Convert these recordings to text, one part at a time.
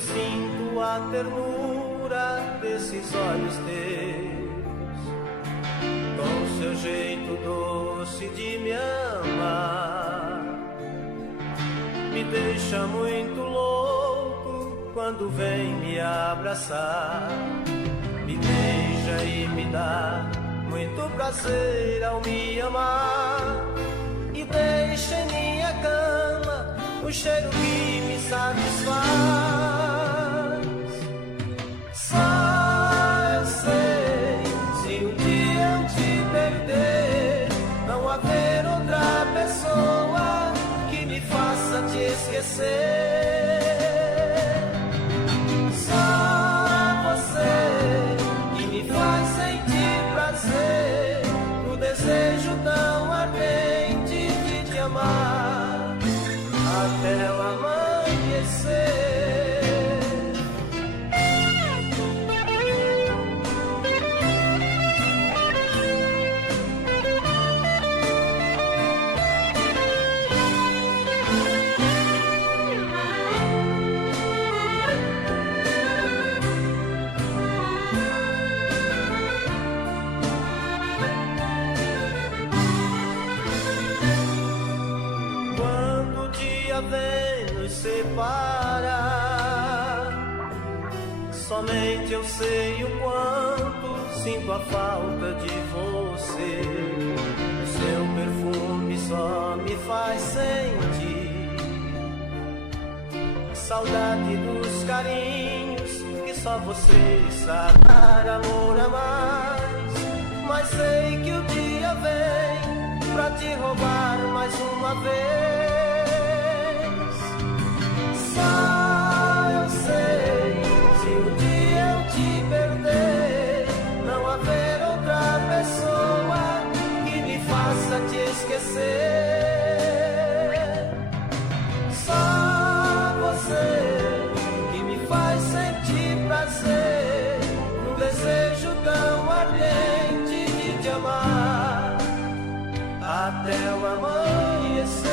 sinto a ternura desses olhos teus, com seu jeito doce de me amar. Me deixa muito louco quando vem me abraçar. Me beija e me dá muito prazer ao me amar. E deixa em minha cama o cheiro que me satisfaz. Só eu sei, se um dia eu te perder, não haver outra pessoa que me faça te esquecer. Só você que me faz sentir prazer, o desejo tão ardente de te amar até o amanhecer. Quando o dia vem nos separar, somente eu sei o quanto sinto a falta de você. O seu perfume só me faz sentir saudade dos carinhos que só você sabe dar amor a mais. Mas sei que o dia vem pra te roubar mais uma vez. Só eu sei, se um dia eu te perder, não haver outra pessoa que me faça te esquecer. Só você que me faz sentir prazer, um desejo tão ardente de te amar até o amanhecer.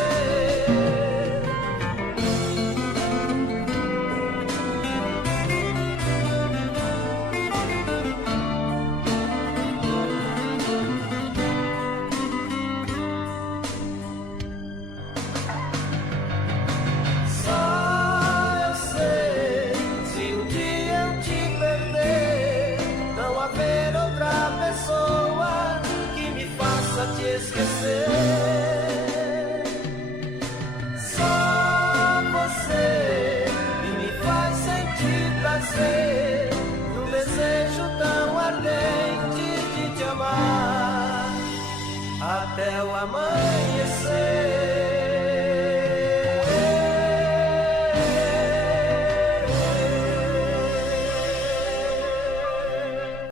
Só eu sei, se um dia eu te perder, não haver outra pessoa que me faça te esquecer. Só você que me faz sentir prazer, um desejo tão ardente de te amar até o amanhecer.